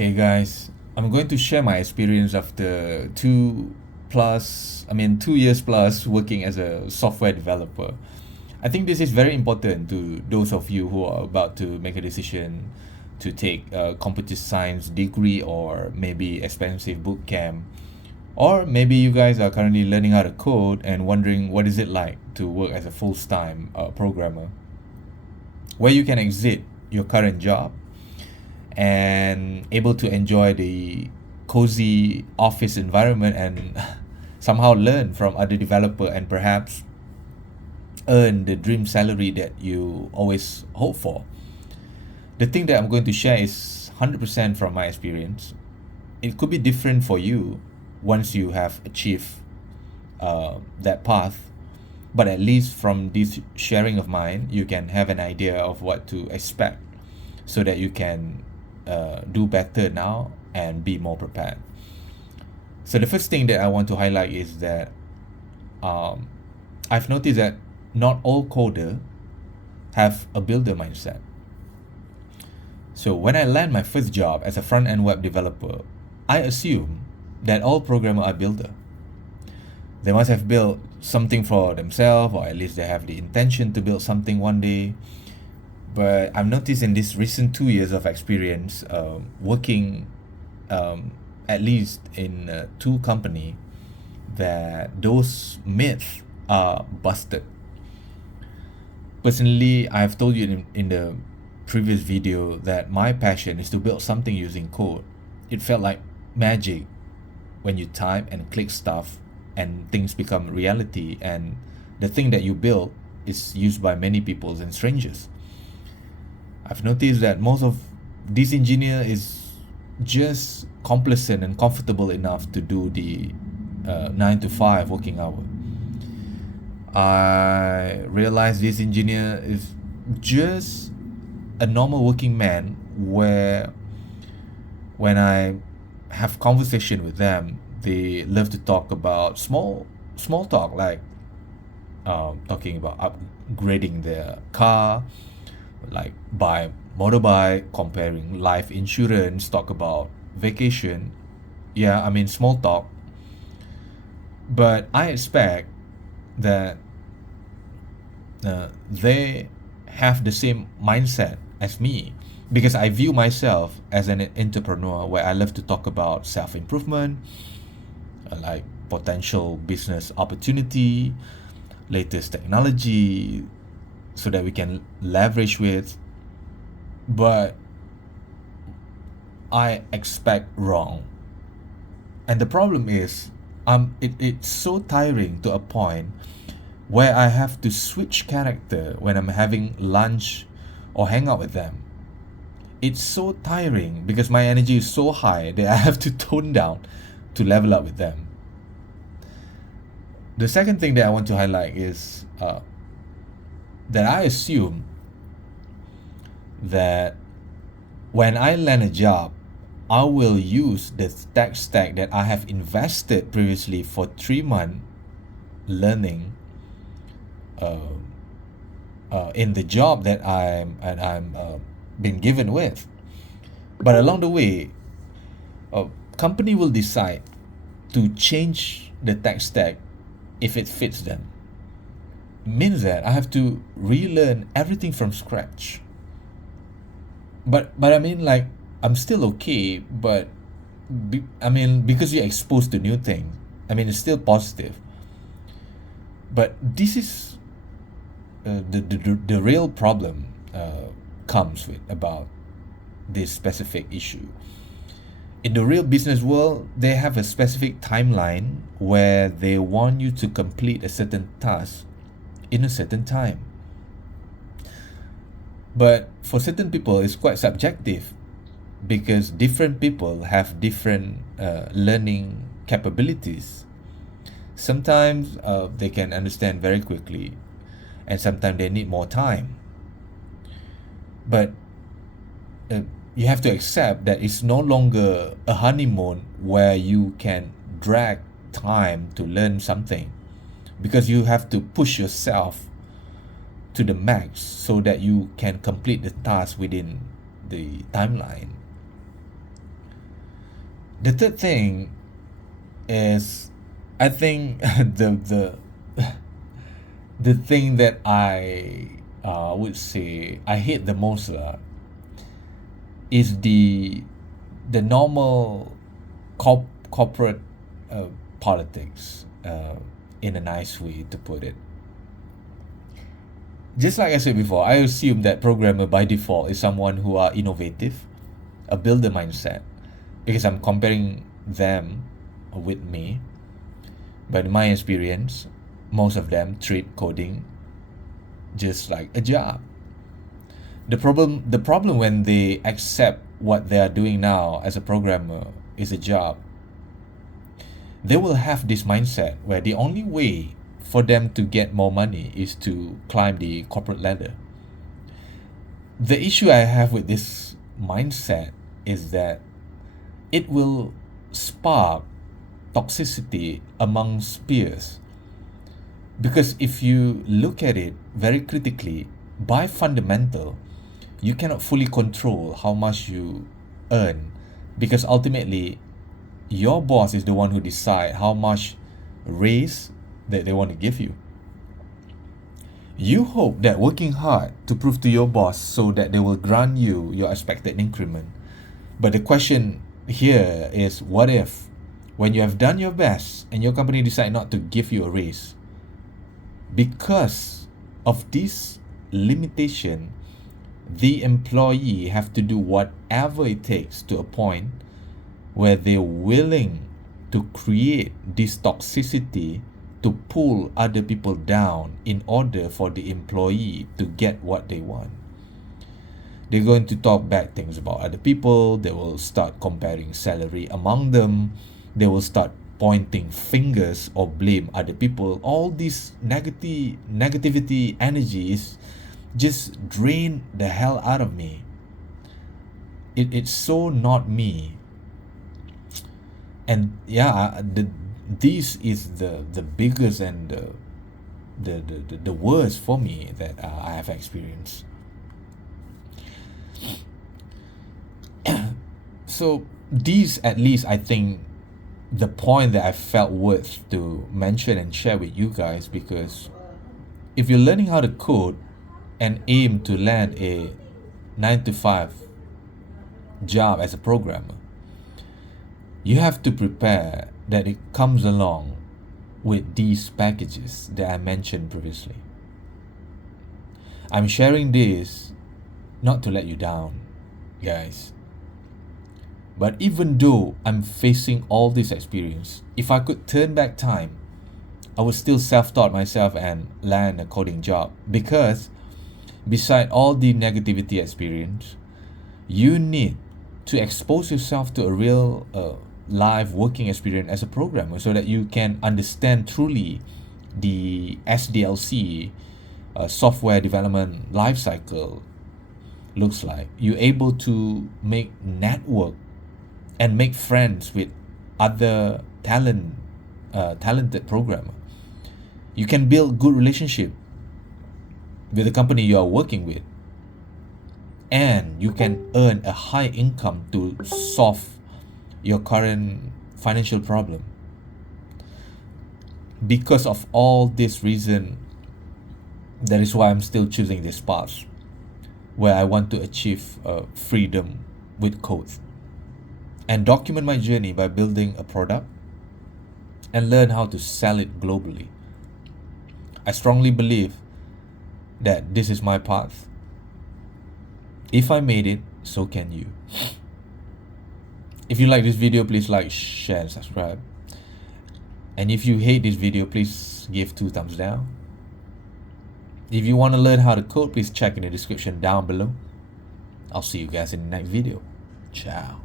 Hey guys, I'm going to share my experience after 2 years plus working as a software developer. I think this is very important to those of you who are about to make a decision to take a computer science degree or maybe expensive boot camp. Or maybe you guys are currently learning how to code and wondering what is it like to work as a full-time programmer, where you can exit your current job and able to enjoy the cozy office environment and somehow learn from other developer and perhaps earn the dream salary that you always hope for. The thing that I'm going to share is 100% from my experience. It could be different for you once you have achieved that path, but at least from this sharing of mine, you can have an idea of what to expect so that you can do better now and be more prepared. So the first thing that I want to highlight is that I've noticed that not all coder have a builder mindset. So when I land my first job as a front-end web developer, I assume that all programmers are builder. They must have built something for themselves, or at least they have the intention to build something one day. But I've noticed in this recent 2 years of experience working at least in two companies that those myths are busted. Personally, I've told you in the previous video that my passion is to build something using code. It felt like magic when you type and click stuff and things become reality, and the thing that you build is used by many people and strangers. I've noticed that most of this engineer is just complacent and comfortable enough to do the 9 to 5 working hour. I realized this engineer is just a normal working man, where when I have conversation with them, they love to talk about small talk, like talking about upgrading their car, like buy motorbike, comparing life insurance, talk about vacation. Yeah, I mean small talk. But I expect that they have the same mindset as me, because I view myself as an entrepreneur where I love to talk about self-improvement, like potential business opportunity, latest technology, so that we can leverage with. But I expect wrong. And the problem is, it's so tiring to a point where I have to switch character when I'm having lunch or hang out with them. It's so tiring because my energy is so high that I have to tone down to level up with them. The second thing that I want to highlight is that I assume that when I land a job, I will use the tech stack that I have invested previously for 3 months learning in the job that I'm been given with. But along the way, a company will decide to change the tech stack if it fits them. Means that I have to relearn everything from scratch. But I mean, like, I'm still okay. But because you're exposed to new things, I mean, it's still positive. But this is the real problem comes with about this specific issue. In the real business world, they have a specific timeline where they want you to complete a certain task in a certain time. But for certain people, it's quite subjective, because different people have different learning capabilities. Sometimes they can understand very quickly, and sometimes they need more time. But you have to accept that it's no longer a honeymoon where you can drag time to learn something, because you have to push yourself to the max so that you can complete the task within the timeline. The third thing is, I think the thing that I would say I hate the most is the normal corporate politics, in a nice way to put it. Just like I said before, I assume that programmer by default is someone who are innovative, a builder mindset, because I'm comparing them with me. But in my experience, most of them treat coding just like a job. The problem when they accept what they are doing now as a programmer is a job, they will have this mindset where the only way for them to get more money is to climb the corporate ladder. The issue I have with this mindset is that it will spark toxicity amongst peers. Because if you look at it very critically, by fundamental, you cannot fully control how much you earn, because ultimately your boss is the one who decide how much raise that they want to give you. You hope that working hard to prove to your boss so that they will grant you your expected increment. But the question here is, what if when you have done your best and your company decide not to give you a raise? Because of this limitation, the employee have to do whatever it takes to a point where they're willing to create this toxicity to pull other people down in order for the employee to get what they want. They're going to talk bad things about other people. They will start comparing salary among them. They will start pointing fingers or blame other people. All this negativity energy is just drain the hell out of me. It's so not me. And yeah, this is the biggest and the worst for me that I have experienced. So these, at least I think, the point that I felt worth to mention and share with you guys, because if you're learning how to code and aim to land a 9 to 5 job as a programmer, you have to prepare that it comes along with these packages that I mentioned previously. I'm sharing this not to let you down, guys. But even though I'm facing all this experience, if I could turn back time, I would still self-taught myself and land a coding job, because beside all the negativity experience, you need to expose yourself to a real live working experience as a programmer so that you can understand truly the SDLC, software development lifecycle looks like. You're able to make network and make friends with other talented programmer. You can build good relationship with the company you are working with, and you can earn a high income to solve your current financial problem. Because of all this reason, that is why I'm still choosing this path, where I want to achieve freedom with code and document my journey by building a product and learn how to sell it globally. I strongly believe that this is my path. If I made it, so can you. If you like this video, please like, share, and subscribe. And if you hate this video, please give 2 thumbs down. If you want to learn how to code, please check in the description down below. I'll see you guys in the next video. Ciao.